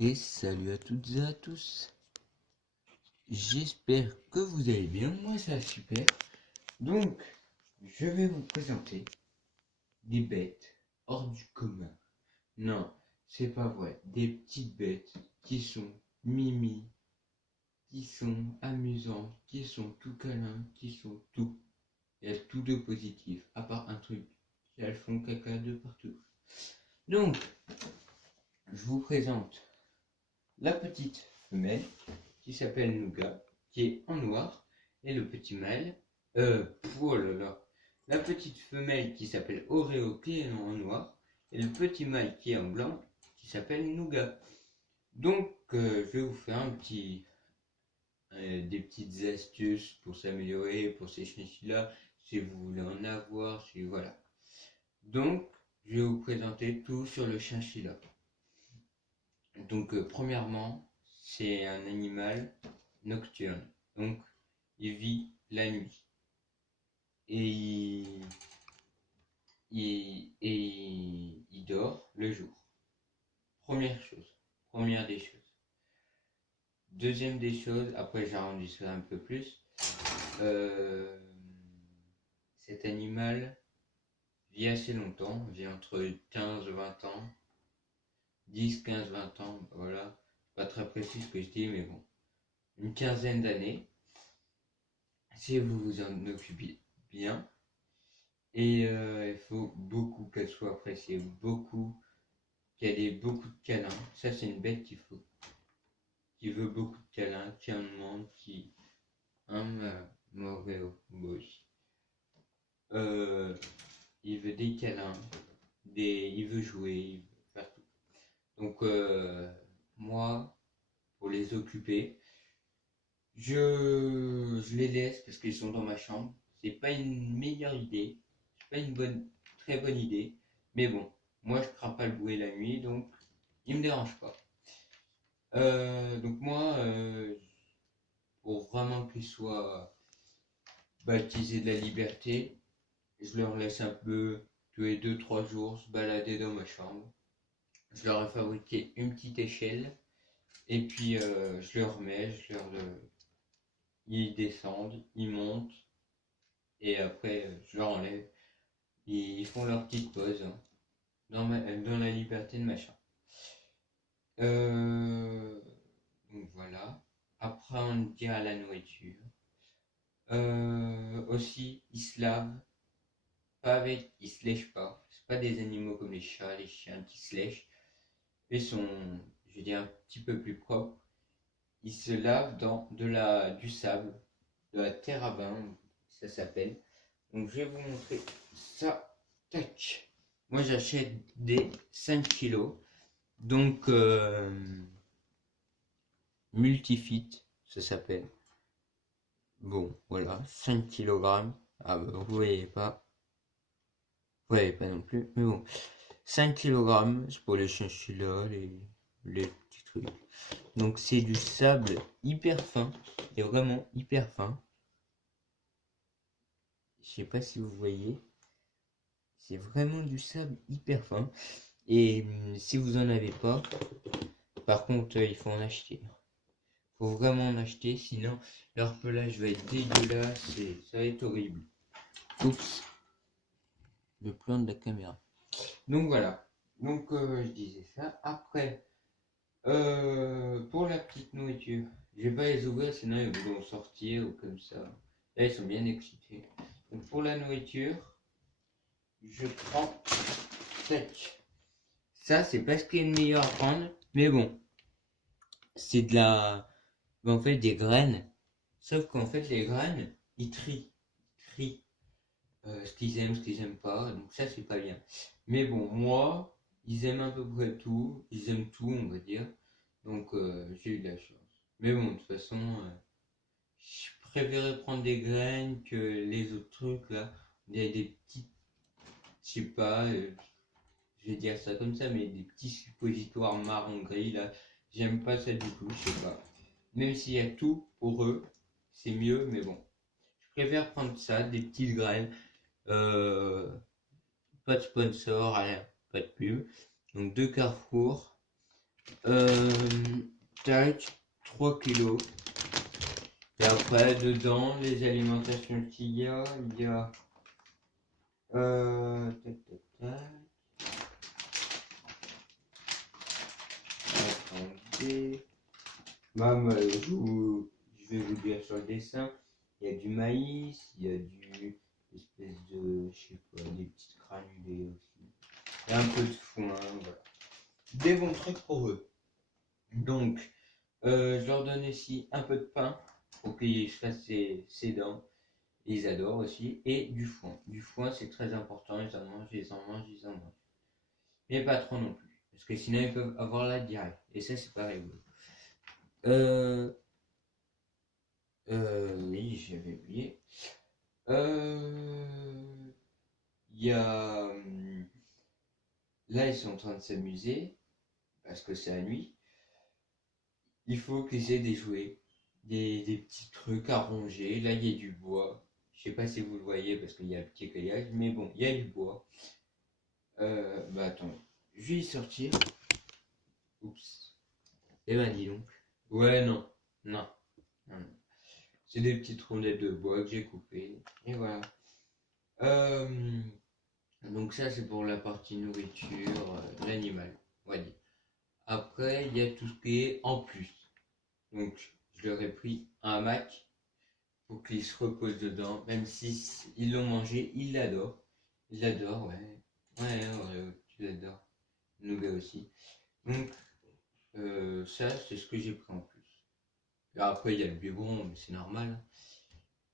Et salut à toutes et à tous. J'espère que vous allez bien. Moi ça va super. Donc je vais vous présenter des bêtes hors du commun. Non, c'est pas vrai. Des petites bêtes qui sont mimi, qui sont amusantes, qui sont tout câlins, qui sont tout. Il y a tout de positif, à part un truc. Elles font caca de partout. Donc, je vous présente la petite femelle qui s'appelle Nougat, qui est en noir, et le petit mâle, oh là là, la petite femelle qui s'appelle Oreo, qui est en noir, et le petit mâle qui est en blanc, qui s'appelle Nougat. Donc, je vais vous faire des petites astuces pour s'améliorer, pour ces chinchillas, si vous voulez en avoir, si voilà. Donc, je vais vous présenter tout sur le chinchilla. Donc, premièrement, c'est un animal nocturne. Donc, il vit la nuit. Et il dort le jour. Première chose. Première des choses. Deuxième des choses, après j'arrondisserai un peu plus. Cet animal vit assez longtemps, vit entre 15-20 ans. 10, 15, 20 ans, voilà. Pas très précis ce que je dis, mais bon. Une quinzaine d'années. Si vous vous en occupez bien. Et il faut beaucoup qu'elle soit appréciée, beaucoup, qu'elle ait beaucoup de câlins. Ça, c'est une bête qui veut beaucoup de câlins, qui en demande, qui aime mauvais boss. Il veut des câlins, il veut jouer, il veut faire tout. Donc, moi, pour les occuper, je les laisse parce qu'ils sont dans ma chambre. C'est pas une meilleure idée, c'est pas une très bonne idée, mais bon, moi je crains pas le bruit la nuit, donc il me dérange pas. Donc moi, pour vraiment qu'ils soient baptisés de la liberté, je leur laisse un peu tous les 2-3 jours se balader dans ma chambre. Je leur ai fabriqué une petite échelle et puis je leur mets, ils descendent, ils montent et après je leur enlève. Ils font leur petite pause hein, dans la liberté de ma chambre. Donc voilà. Après on dirait la nourriture. Aussi, ils se lavent. Pas avec, ils se lèchent pas. C'est pas des animaux comme les chats, les chiens qui se lèchent. Ils sont, je veux dire, un petit peu plus propres. Ils se lavent dans du sable, de la terre à bain, ça s'appelle. Donc je vais vous montrer ça. Tac. Moi j'achète des 5 kilos. Donc Multifit, ça s'appelle. Bon, voilà, 5 kg. Ah bah vous voyez pas. Vous voyez pas non plus, mais bon. 5 kg, c'est pour les chinchillas, les petits trucs. Donc c'est du sable hyper fin, et vraiment hyper fin. Je sais pas si vous voyez, c'est vraiment du sable hyper fin. Et si vous en avez pas, par contre il faut en acheter. Il faut vraiment en acheter, sinon leur pelage va être dégueulasse et ça va être horrible. Oups, le plan de la caméra. Donc voilà, donc je disais ça. Après, pour la petite nourriture, je vais pas les ouvrir sinon ils vont sortir ou comme ça. Là ils sont bien excités. Donc pour la nourriture, je prends tac. Ça c'est pas ce qui est le meilleur à prendre, mais bon, c'est en fait des graines. Sauf qu'en fait les graines, ils trient ce qu'ils aiment, ce qu'ils aiment pas. Donc ça c'est pas bien. Mais bon, moi, ils aiment à peu près tout. Ils aiment tout, on va dire. Donc j'ai eu de la chance. Mais bon, de toute façon, je préférais prendre des graines que les autres trucs là. Il y a des petites, je sais pas, je vais dire ça comme ça, mais des petits suppositoires marron gris là. J'aime pas ça du tout, je sais pas. Même s'il y a tout pour eux, c'est mieux, mais bon. Je préfère prendre ça, des petites graines. Pas de sponsor, rien, pas de pub. Donc de Carrefour. Tac, 3 kilos. Et après, dedans, les alimentations qu'il y a, tac, tac, tac. Attendez. Je vais vous dire sur le dessin. Il y a du maïs, il y a du espèce de, je sais pas, des petites granulés aussi. Et un peu de foin, voilà. Des bons trucs pour eux. Donc, je leur donne ici un peu de pain pour qu'ils fassent ses dents. Ils adorent aussi. Et du foin. Du foin, c'est très important. Ils en mangent, ils en mangent, ils en mangent. Mais pas trop non plus. Parce que sinon, ils peuvent avoir la diarrhée. Et ça, c'est pas rigolo. Oui, j'avais oublié. Il y a. Là, ils sont en train de s'amuser. Parce que c'est la nuit. Il faut qu'ils aient des jouets. Des petits trucs à ronger. Là, il y a du bois. Je sais pas si vous le voyez parce qu'il y a le petit caillage. Mais bon, il y a du bois. Bah attends. Je vais y sortir. Oups. Eh ben dis donc. Ouais, non. Non. Non, non. C'est des petites rondelles de bois que j'ai coupées. Et voilà. Euh, donc ça, c'est pour la partie nourriture, l'animal, on va dire. Après, il y a tout ce qui est en plus. Donc, je leur ai pris un hamac pour qu'ils se reposent dedans. Même si ils l'ont mangé, ils l'adorent. Ils l'adorent, ouais. Ouais, ouais, tu l'adores. Nougat aussi. Donc, ça, c'est ce que j'ai pris en plus. Et après, il y a le biberon, mais c'est normal.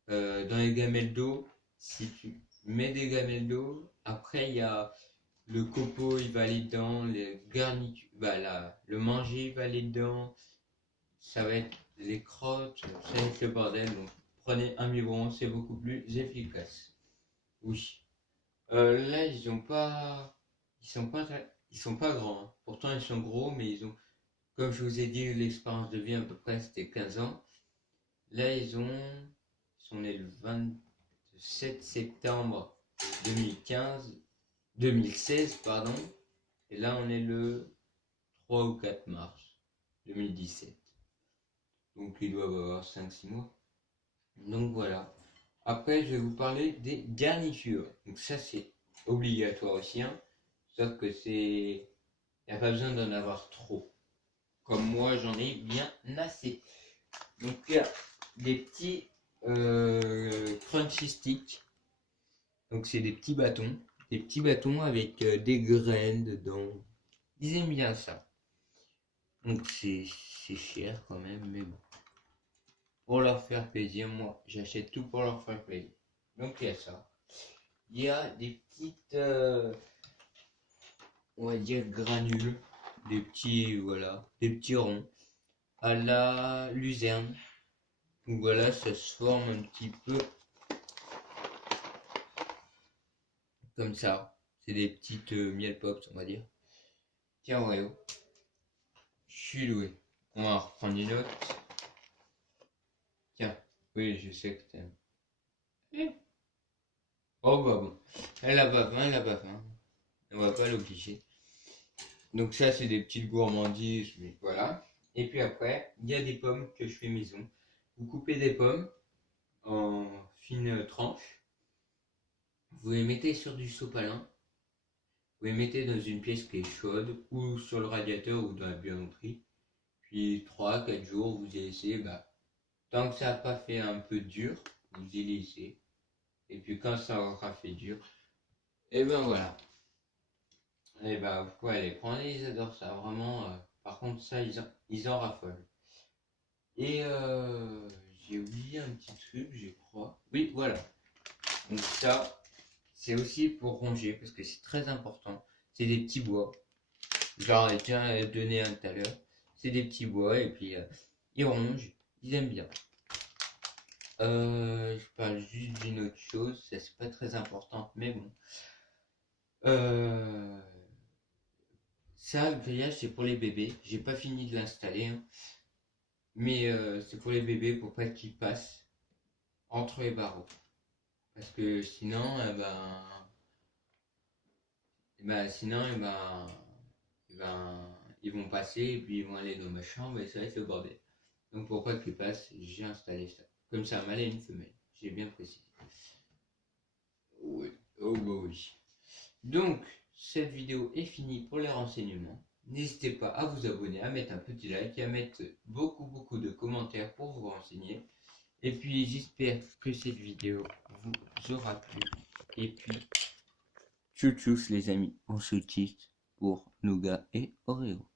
Dans les gamelles d'eau, si tu mets des gamelles d'eau, après, il y a le copeau, il va aller dedans, les garnitures, bah là, le manger, il va aller dedans. Ça va être les crottes, ça va être le bordel. Donc, prenez un biberon, c'est beaucoup plus efficace. Oui. Là, ils sont pas grands, hein. Pourtant, ils sont gros, mais ils ont, comme je vous ai dit, l'expérience de vie à peu près, c'était 15 ans. Là, ils sont nés le 27 septembre 2015, 2016, pardon. Et là, on est le 3 ou 4 mars 2017. Donc, ils doivent avoir 5-6 mois. Donc, voilà. Après, je vais vous parler des garnitures. Donc, ça, c'est obligatoire aussi, hein. Sauf que c'est. Il n'y a pas besoin d'en avoir trop. Comme moi, j'en ai bien assez. Donc, il y a des petits crunchy sticks. Donc, c'est des petits bâtons. Des petits bâtons avec des graines dedans. Ils aiment bien ça. Donc, c'est cher quand même, mais bon. Pour leur faire plaisir, moi, j'achète tout pour leur faire plaisir. Donc, il y a ça. Il y a des petites, on va dire, granules. Des petits, voilà, des petits ronds. À la luzerne. Donc, voilà, ça se forme un petit peu comme ça. C'est des petites miel pops, on va dire. Tiens, Oreo. Je suis doué. On va en reprendre une autre. Tiens. Oui, je sais que t'aimes. Oh, bah bon. Elle a pas faim, elle a pas faim. On va pas l'obliger. Donc ça, c'est des petites gourmandises, mais voilà. Et puis après, il y a des pommes que je fais maison. Vous coupez des pommes en fines tranches. Vous les mettez sur du sopalin. Vous les mettez dans une pièce qui est chaude ou sur le radiateur ou dans la buanderie. Puis 3-4 jours, vous y laissez. Bah, tant que ça n'a pas fait un peu dur, vous y laissez. Et puis quand ça aura fait dur, et ben voilà. Et ben vous pouvez les prendre, ils adorent ça. Vraiment, par contre, ça, ils en raffolent. Et j'ai oublié un petit truc, je crois. Oui, voilà. Donc ça, c'est aussi pour ronger, parce que c'est très important. C'est des petits bois. Je leur ai déjà donné un tout à l'heure. C'est des petits bois, et puis ils rongent. Ils aiment bien. Je parle juste d'une autre chose, ça c'est pas très important, mais bon. Euh, Ça, le grillage, c'est pour les bébés. J'ai pas fini de l'installer, hein. Mais c'est pour les bébés pour pas qu'ils passent entre les barreaux. Parce que sinon, sinon, ils vont passer et puis ils vont aller dans ma chambre et ça va être le bordel. Donc pour pas qu'ils passent, j'ai installé ça. Comme ça, un mâle et une femelle. J'ai bien précisé. Oui, oh bah oui. Donc, cette vidéo est finie pour les renseignements. N'hésitez pas à vous abonner, à mettre un petit like et à mettre beaucoup de commentaires pour vous renseigner. Et puis j'espère que cette vidéo vous aura plu. Et puis, tchou tchous les amis, on se quitte pour Nougat et Oreo.